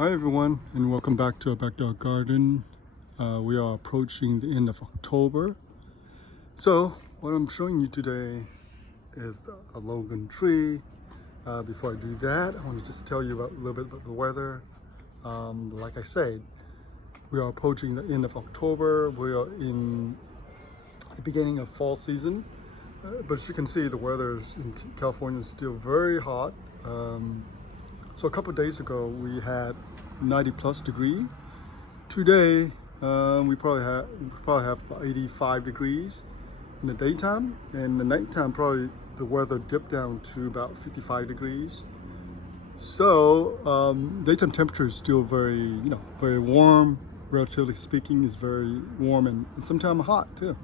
Hi everyone, and welcome back to our backyard garden. We are approaching the end of October. So what I'm showing you today is a Longan tree. Before I do that, I want to just tell you a little bit about the weather. Like I said, we are approaching the end of October. We are in the beginning of fall season. But as you can see, the weather in California is still very hot. So a couple of days ago, we had 90 plus degree. Today, we probably have about 85 degrees in the daytime, and the nighttime probably the weather dipped down to about 55 degrees. So daytime temperature is still very warm. Relatively speaking, is very warm and sometimes hot too.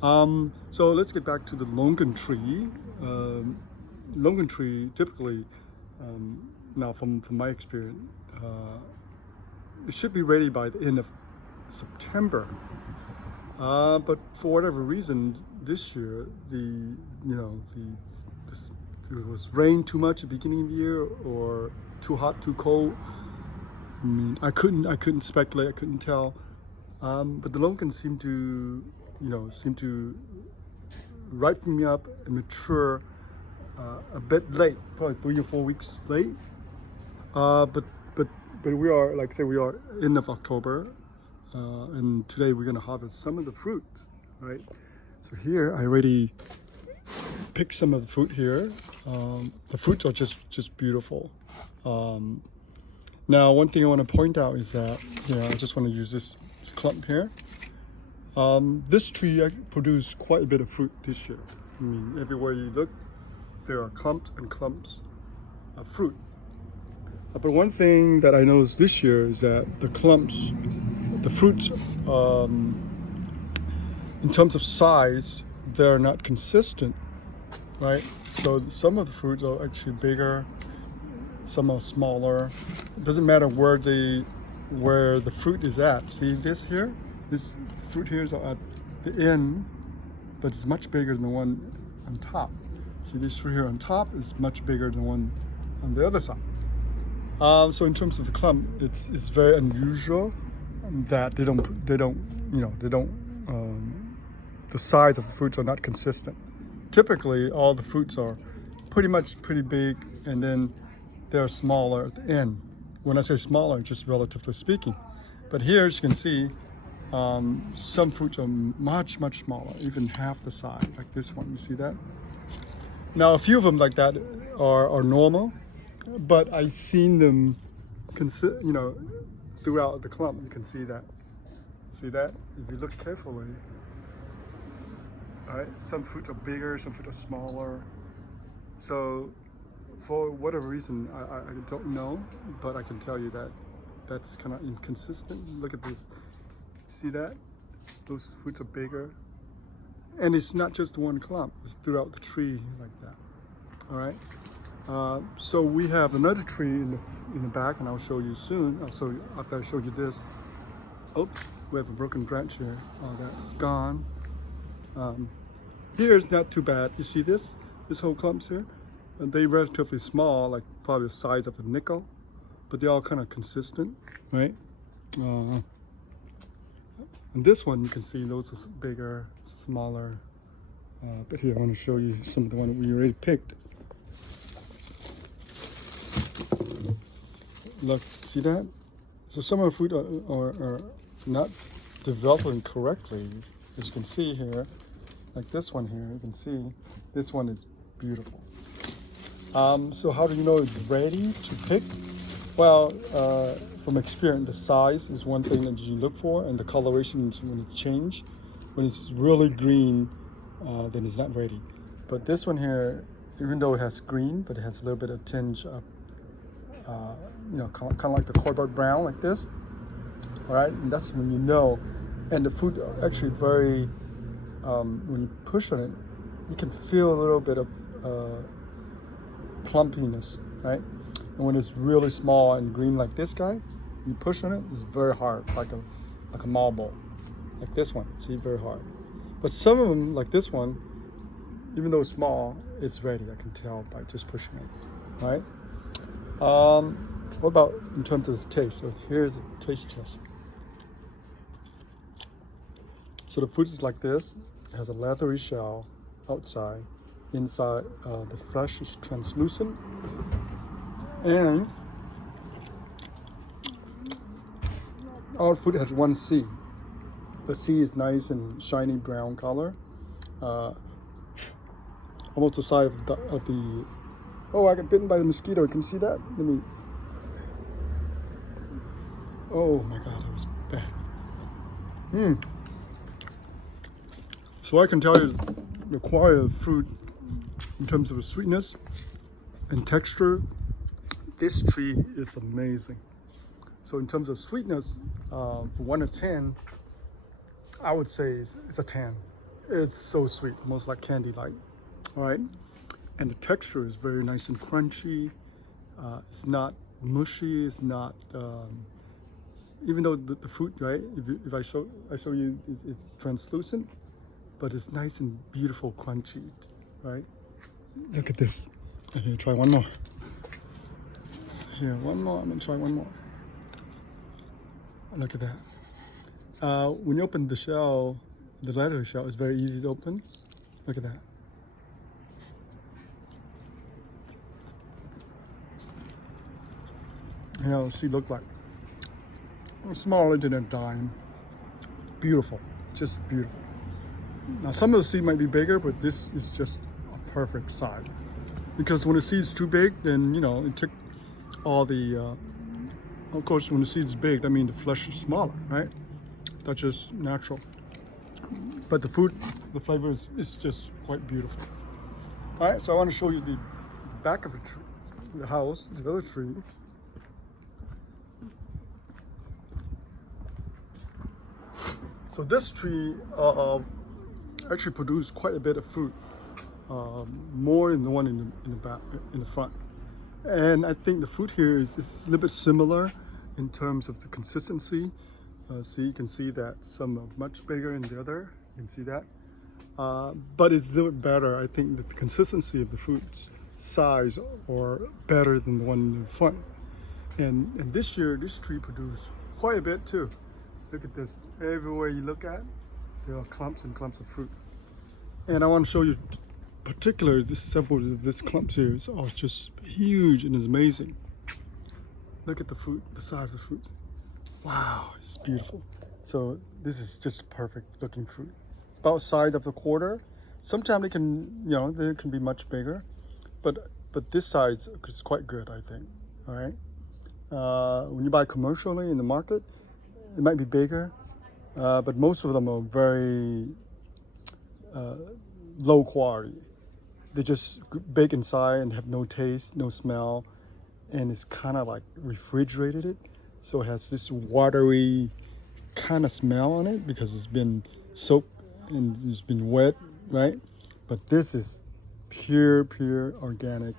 So let's get back to the Longan tree. Longan tree typically, now from my experience, it should be ready by the end of September. But for whatever reason, this year it was rain too much at the beginning of the year, or too hot, too cold. I mean, I couldn't speculate. I couldn't tell. But the Longan seemed to ripen me up and mature a bit late, probably 3 or 4 weeks late. But we are, like I say, we are end of October, and today we're gonna harvest some of the fruit, right? So here I already picked some of the fruit here. The fruits are just beautiful. Now, one thing I want to point out is that I just want to use this clump here. This tree produced quite a bit of fruit this year. I mean, everywhere you look, there are clumps and clumps of fruit. But one thing that I noticed this year is that the fruits, in terms of size, they're not consistent, right? So some of the fruits are actually bigger, some are smaller. It doesn't matter where the fruit is at. See this here? This fruit here is at the end, but it's much bigger than the one on top. See, this fruit here on top is much bigger than the one on the other side. So in terms of the clump, it's very unusual that the size of the fruits are not consistent. Typically, all the fruits are pretty big, and then they're smaller at the end. When I say smaller, just relatively speaking. But here, as you can see, some fruits are much smaller, even half the size, like this one. You see that? Now, a few of them like that are normal, but I've seen them, throughout the clump. You can see that. See that? If you look carefully, all right. Some fruits are bigger, some fruits are smaller. So, for whatever reason, I don't know, but I can tell you that that's kind of inconsistent. Look at this. See that? Those fruits are bigger. And it's not just one clump, it's throughout the tree like that. All right. So we have another tree in the back, and I'll show you soon. So after I show you this, oops, we have a broken branch here. Oh, that's gone. Here it's not too bad. You see this whole clumps here? And they're relatively small, like probably the size of a nickel, but they're all kind of consistent, right? And this one, you can see those are bigger, smaller. But here, I want to show you some of the one we already picked. Look, see that? So some of the fruit are not developing correctly. As you can see here, like this one here, you can see this one is beautiful. So how do you know it's ready to pick? Well, from experience, the size is one thing that you look for, and the coloration is when it changes. When it's really green, then it's not ready. But this one here, even though it has green, but it has a little bit of tinge of, kind of like the cardboard brown, like this. All right, and that's when you know. And the fruit are actually very, when you push on it, you can feel a little bit of plumpiness, right? And when it's really small and green like this guy, you push on it, it's very hard, like a marble, like this one. See, very hard. But some of them, like this one, even though it's small, it's ready. I can tell by just pushing it, right? What about in terms of its taste? So here's a taste test. So the fruit is like this. It has a leathery shell outside. Inside, the flesh is translucent. And our fruit has one seed. The seed is nice and shiny brown color. Almost the size of the oh, I got bitten by the mosquito. Can you see that? Let me. Oh my God, that was bad. So I can tell you the quality of fruit in terms of the sweetness and texture. This tree is amazing. So in terms of sweetness, for 1 to 10, I would say it's a 10. It's so sweet, almost like candy-like. All right, and the texture is very nice and crunchy. It's not mushy. It's not even though the fruit, right? If I show you, it's translucent, but it's nice and beautiful, crunchy, right? Look at this. I'm gonna try one more. Here, one more. I'm gonna try one more. Look at that. When you open the shell, the leather shell is very easy to open. Look at that. Yeah, let's see, look like smaller than a dime. Beautiful, just beautiful. Now some of the seed might be bigger, but this is just a perfect size. Because when the seed's too big, then it took all the. Of course, when the seed's big, that means the flesh is smaller, right? That's just natural. But the fruit, the flavor is just quite beautiful. All right, so I want to show you the back of the tree, the house, the other tree. So this tree actually produced quite a bit of fruit, more than the one in the back, in the front. And I think the fruit here is a little bit similar in terms of the consistency. See, you can see that some are much bigger than the other. You can see that, but it's a little bit better. I think that the consistency of the fruit's size are better than the one in the front. And this year, this tree produced quite a bit too. Look at this. Everywhere you look at, there are clumps and clumps of fruit. And I want to show you, particularly several of these clumps here are just huge and is amazing. Look at the fruit, the size of the fruit. Wow, it's beautiful. So this is just perfect looking fruit. It's about the size of the quarter. Sometimes they can, they can be much bigger, but this size is quite good, I think. All right. When you buy commercially in the market, it might be bigger, but most of them are very low quality. They're just big inside and have no taste, no smell, and it's kind of like refrigerated. So it has this watery kind of smell on it because it's been soaked and it's been wet, right? But this is pure organic.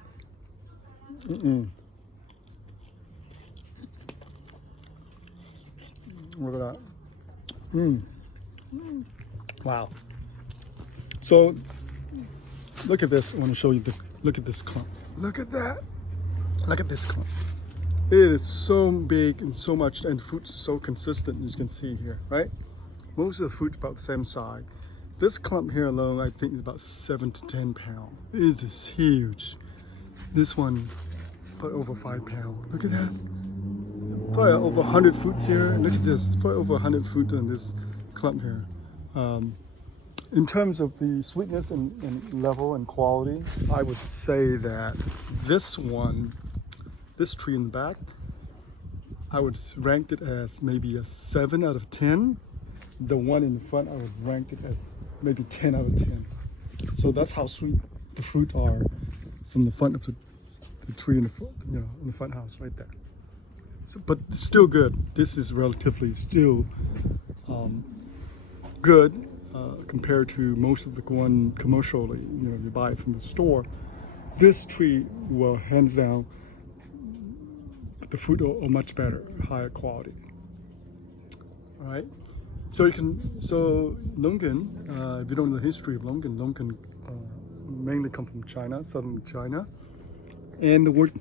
Look at that. Wow. So look at this. I want to show you look at this clump. Look at that. Look at this clump. It is so big and so much, and fruit's so consistent, as you can see here, right? Most of the fruit's about the same size. This clump here alone, I think, is about 7 to 10 pounds. It is huge. This one, probably over 5 pounds. Look at that. Probably over 100 fruits here. Look at this. Probably over 100 fruit on this clump here. In terms of the sweetness and level and quality, I would say that this tree in the back, I would rank it as maybe a 7 out of 10. The one in the front, I would rank it as maybe 10 out of 10. So that's how sweet the fruit are from the front of the tree in the front, in the front house right there. So, but it's still good. This is relatively still good compared to most of the one commercially. You buy it from the store. This tree will hands down. The fruit are much better, higher quality. All right. So Longan, if you don't know the history of Longan mainly come from China, southern China, and the word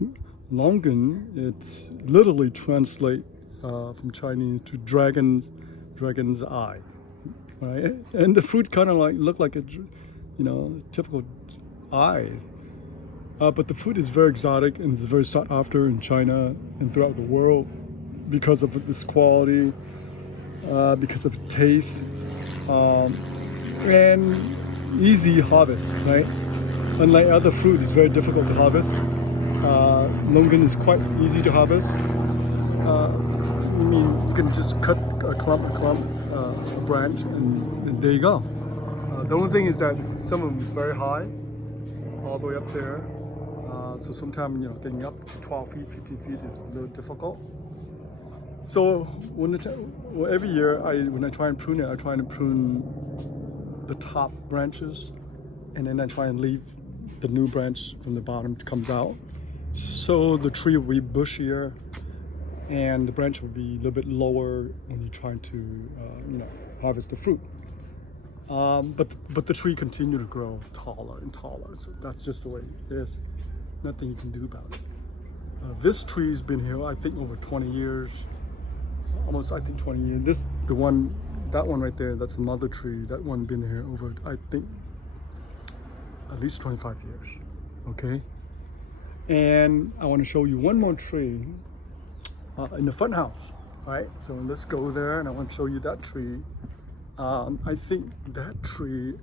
Longan, it's literally translate from Chinese to dragon's eye, right? And the fruit kind of like look like a, typical eye. But the fruit is very exotic and it's very sought after in China and throughout the world because of this quality, because of taste, and easy harvest, right? Unlike other fruit, it's very difficult to harvest. Longan is quite easy to harvest. You can just cut a clump, a branch, and there you go. The only thing is that some of them is very high, all the way up there. So sometimes getting up to 12 feet, 15 feet is a little difficult. So every year when I try and prune it, I try to prune the top branches, and then I try and leave the new branch from the bottom comes out. So the tree will be bushier, and the branch will be a little bit lower when you're trying to, harvest the fruit. But the tree continues to grow taller and taller. So that's just the way it is. Nothing you can do about it. This tree's been here, I think, over 20 years. Almost, I think, 20 years. That one right there, that's the mother tree. That one been here over, I think, at least 25 years. Okay. And I want to show you one more tree in the front house. Right. So let's go there, and I want to show you that tree. I think that tree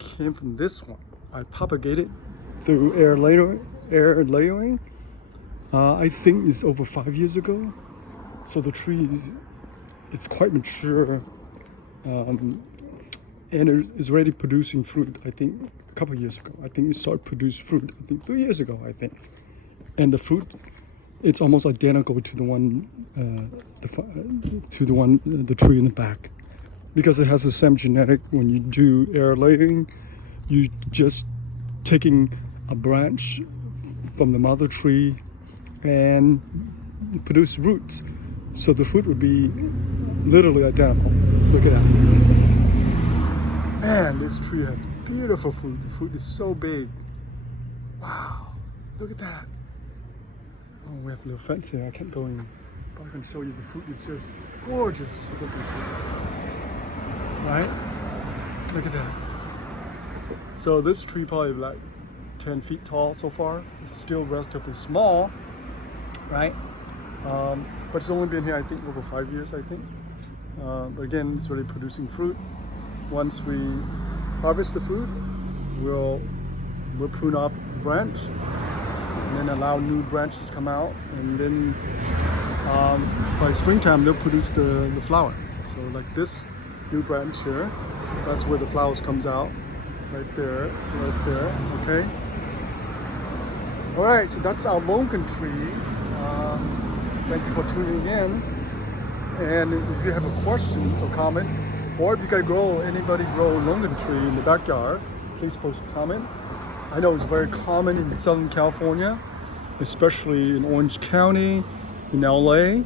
came from this one. I propagated through air layering. I think it's over 5 years ago. So the tree it's quite mature, and it is already producing fruit. I think a couple of years ago. I think it started produce fruit. I think 3 years ago. I think, and the fruit, it's almost identical to the one, the tree in the back, because it has the same genetic. When you do air layering, you just taking a branch from the mother tree and produce roots. So the fruit would be literally identical. Look at that. Man, this tree has beautiful fruit. The fruit is so big. Wow, look at that. Oh, we have a little fence here. I can't go in, but I can show you the fruit is just gorgeous. Look at the fruit. Right? Look at that. So this tree probably like 10 feet tall so far. It's still relatively small, right? But it's only been here, I think, over 5 years, I think. But again, it's already producing fruit. Once we harvest the fruit, we'll prune off the branch and then allow new branches to come out. And then by springtime, they'll produce the flower. So like this new branch here, that's where the flowers comes out. Right there, okay? All right, so that's our Longan tree. Thank you for tuning in. And if you have a question or comment, or if you guys anybody grow a Longan tree in the backyard, please post a comment. I know it's very common in Southern California, especially in Orange County, in LA,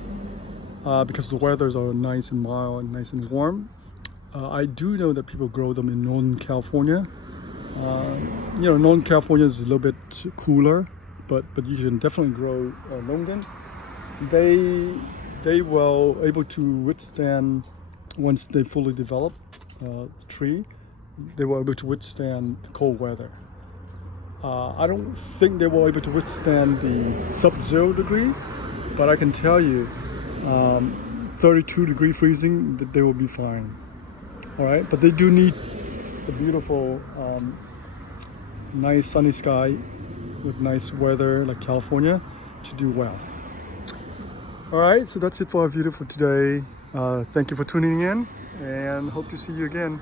because the weathers are nice and mild and nice and warm. I do know that people grow them in Northern California. Northern California is a little bit cooler, but you can definitely grow Longan. They will able to withstand, once they fully develop the tree, they were able to withstand the cold weather. I don't think they were able to withstand the sub-0 degree, but I can tell you 32 degree freezing, they will be fine. All right, but they do need the beautiful, nice sunny sky with nice weather like California to do well. All right, so that's it for our video for today. Thank you for tuning in, and hope to see you again.